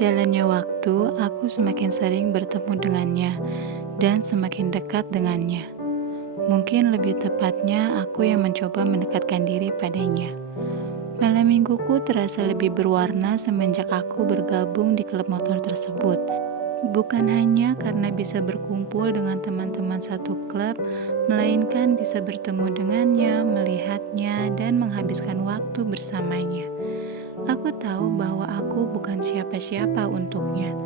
berjalannya waktu, aku semakin sering bertemu dengannya dan semakin dekat dengannya. Mungkin lebih tepatnya aku yang mencoba mendekatkan diri padanya. Malam mingguku terasa lebih berwarna semenjak aku bergabung di klub motor tersebut. Bukan hanya karena bisa berkumpul dengan teman-teman satu klub, melainkan bisa bertemu dengannya, melihatnya, dan menghabiskan waktu bersamanya. Aku tahu bahwa aku bukan siapa-siapa untuknya.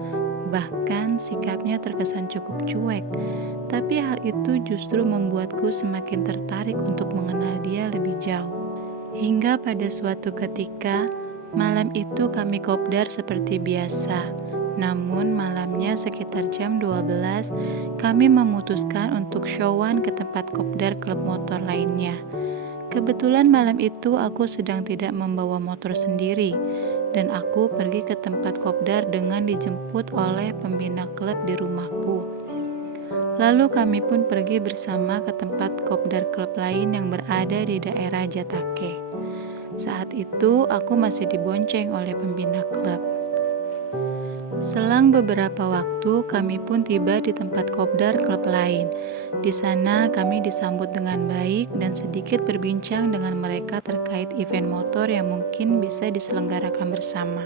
Bahkan sikapnya terkesan cukup cuek, tapi hal itu justru membuatku semakin tertarik untuk mengenal dia lebih jauh. Hingga pada suatu ketika, malam itu kami kopdar seperti biasa. Namun malamnya sekitar jam 12, kami memutuskan untuk showan ke tempat kopdar klub motor lainnya. Kebetulan malam itu aku sedang tidak membawa motor sendiri, dan aku pergi ke tempat kopdar dengan dijemput oleh pembina klub di rumahku. Lalu kami pun pergi bersama ke tempat kopdar klub lain yang berada di daerah Jatake. Saat itu aku masih dibonceng oleh pembina klub. Selang beberapa waktu, kami pun tiba di tempat kopdar klub lain. Di sana kami disambut dengan baik dan sedikit berbincang dengan mereka terkait event motor yang mungkin bisa diselenggarakan bersama.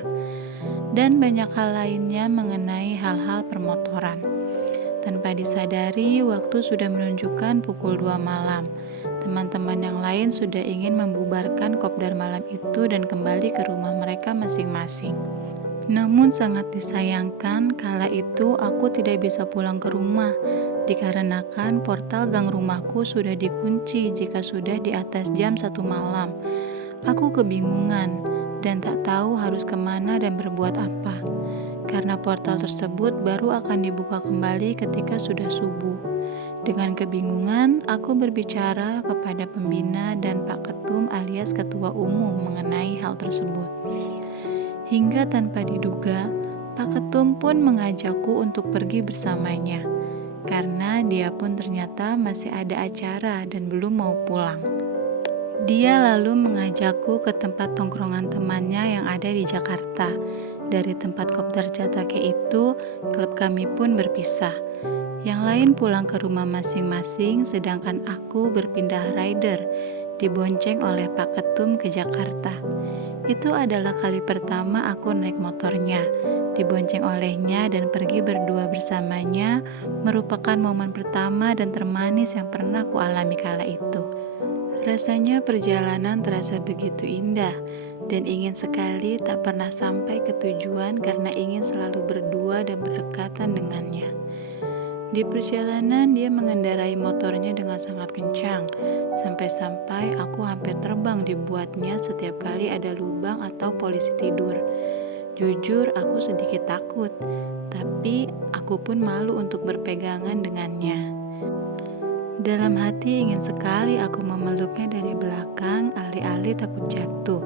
Dan banyak hal lainnya mengenai hal-hal permotoran. Tanpa disadari, waktu sudah menunjukkan pukul 2 malam. Teman-teman yang lain sudah ingin membubarkan kopdar malam itu dan kembali ke rumah mereka masing-masing. Namun sangat disayangkan kala itu aku tidak bisa pulang ke rumah dikarenakan portal gang rumahku sudah dikunci jika sudah di atas jam 1 malam. Aku kebingungan dan tak tahu harus kemana dan berbuat apa. Karena portal tersebut baru akan dibuka kembali ketika sudah subuh. Dengan kebingungan, aku berbicara kepada pembina dan Pak Ketum alias Ketua Umum mengenai hal tersebut. Hingga tanpa diduga, Pak Ketum pun mengajakku untuk pergi bersamanya, karena dia pun ternyata masih ada acara dan belum mau pulang. Dia lalu mengajakku ke tempat tongkrongan temannya yang ada di Jakarta. Dari tempat kopdar Jatake itu, klub kami pun berpisah. Yang lain pulang ke rumah masing-masing, sedangkan aku berpindah rider, dibonceng oleh Pak Ketum ke Jakarta. Itu adalah kali pertama aku naik motornya, dibonceng olehnya dan pergi berdua bersamanya, merupakan momen pertama dan termanis yang pernah kualami kala itu. Rasanya perjalanan terasa begitu indah, dan ingin sekali tak pernah sampai ke tujuan karena ingin selalu berdua dan berdekatan dengannya. Di perjalanan dia mengendarai motornya dengan sangat kencang, sampai-sampai aku hampir terbang dibuatnya setiap kali ada lubang atau polisi tidur. Jujur aku sedikit takut, tapi aku pun malu untuk berpegangan dengannya. Dalam hati ingin sekali aku memeluknya dari belakang alih-alih takut jatuh.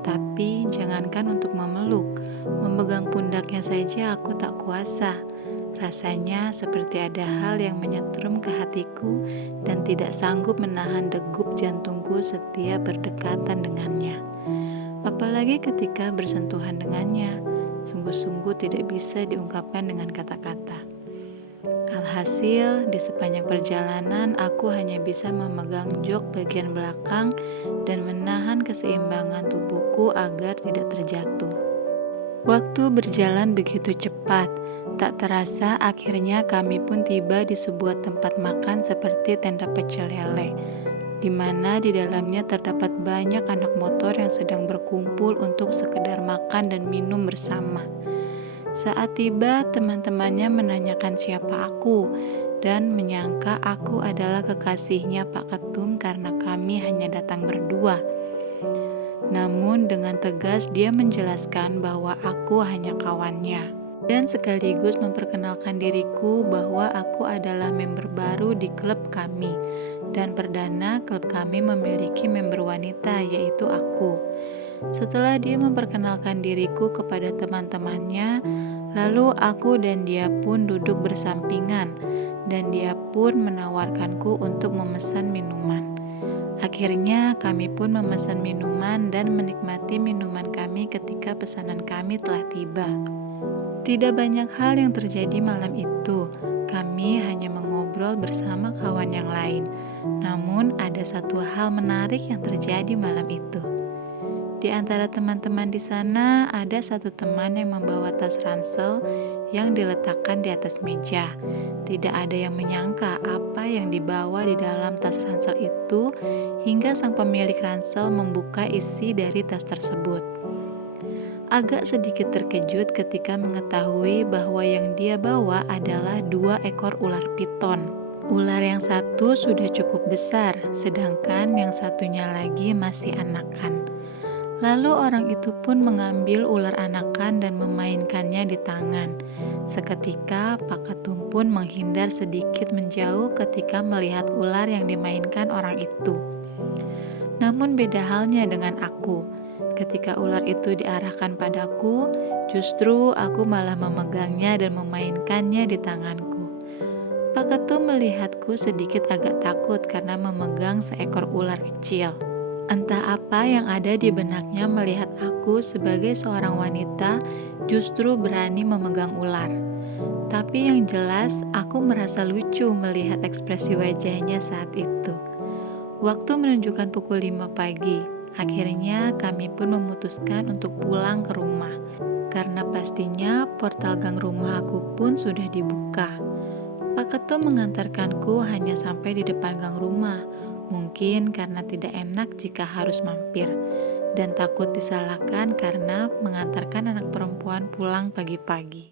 Tapi jangankan untuk memeluk, memegang pundaknya saja aku tak kuasa. Rasanya seperti ada hal yang menyetrum ke hatiku dan tidak sanggup menahan degup jantungku setiap berdekatan dengannya. Apalagi ketika bersentuhan dengannya, sungguh-sungguh tidak bisa diungkapkan dengan kata-kata. Alhasil, di sepanjang perjalanan aku hanya bisa memegang jok bagian belakang dan menahan keseimbangan tubuhku agar tidak terjatuh. Waktu berjalan begitu cepat, tak terasa akhirnya kami pun tiba di sebuah tempat makan seperti tenda pecel lele, di mana di dalamnya terdapat banyak anak motor yang sedang berkumpul untuk sekedar makan dan minum bersama. Saat tiba, teman-temannya menanyakan siapa aku dan menyangka aku adalah kekasihnya Pak Ketum karena kami hanya datang berdua. Namun dengan tegas dia menjelaskan bahwa aku hanya kawannya dan sekaligus memperkenalkan diriku bahwa aku adalah member baru di klub kami dan perdana klub kami memiliki member wanita yaitu aku. Setelah dia memperkenalkan diriku kepada teman-temannya, lalu aku dan dia pun duduk bersampingan dan dia pun menawarkanku untuk memesan minuman. Akhirnya kami pun memesan minuman dan menikmati minuman kami ketika pesanan kami telah tiba. Tidak banyak hal yang terjadi malam itu. Kami hanya mengobrol bersama kawan yang lain. Namun, ada satu hal menarik yang terjadi malam itu. Di antara teman-teman di sana, ada satu teman yang membawa tas ransel yang diletakkan di atas meja. Tidak ada yang menyangka apa yang dibawa di dalam tas ransel itu, hingga sang pemilik ransel membuka isi dari tas tersebut. Agak sedikit terkejut ketika mengetahui bahwa yang dia bawa adalah 2 ekor ular piton. Ular yang satu sudah cukup besar, sedangkan yang satunya lagi masih anakan. Lalu orang itu pun mengambil ular anakan dan memainkannya di tangan. Seketika Pak Ketum pun menghindar sedikit menjauh ketika melihat ular yang dimainkan orang itu. Namun beda halnya dengan aku. Ketika ular itu diarahkan padaku, justru aku malah memegangnya dan memainkannya di tanganku. Pak Ketum melihatku sedikit agak takut karena memegang seekor ular kecil. Entah apa yang ada di benaknya melihat aku sebagai seorang wanita justru berani memegang ular. Tapi yang jelas aku merasa lucu melihat ekspresi wajahnya saat itu. Waktu menunjukkan pukul 5 pagi. Akhirnya kami pun memutuskan untuk pulang ke rumah. Karena pastinya portal gang rumah aku pun sudah dibuka. Pak Ketum mengantarkanku hanya sampai di depan gang rumah. Mungkin karena tidak enak jika harus mampir. Dan takut disalahkan karena mengantarkan anak perempuan pulang pagi-pagi.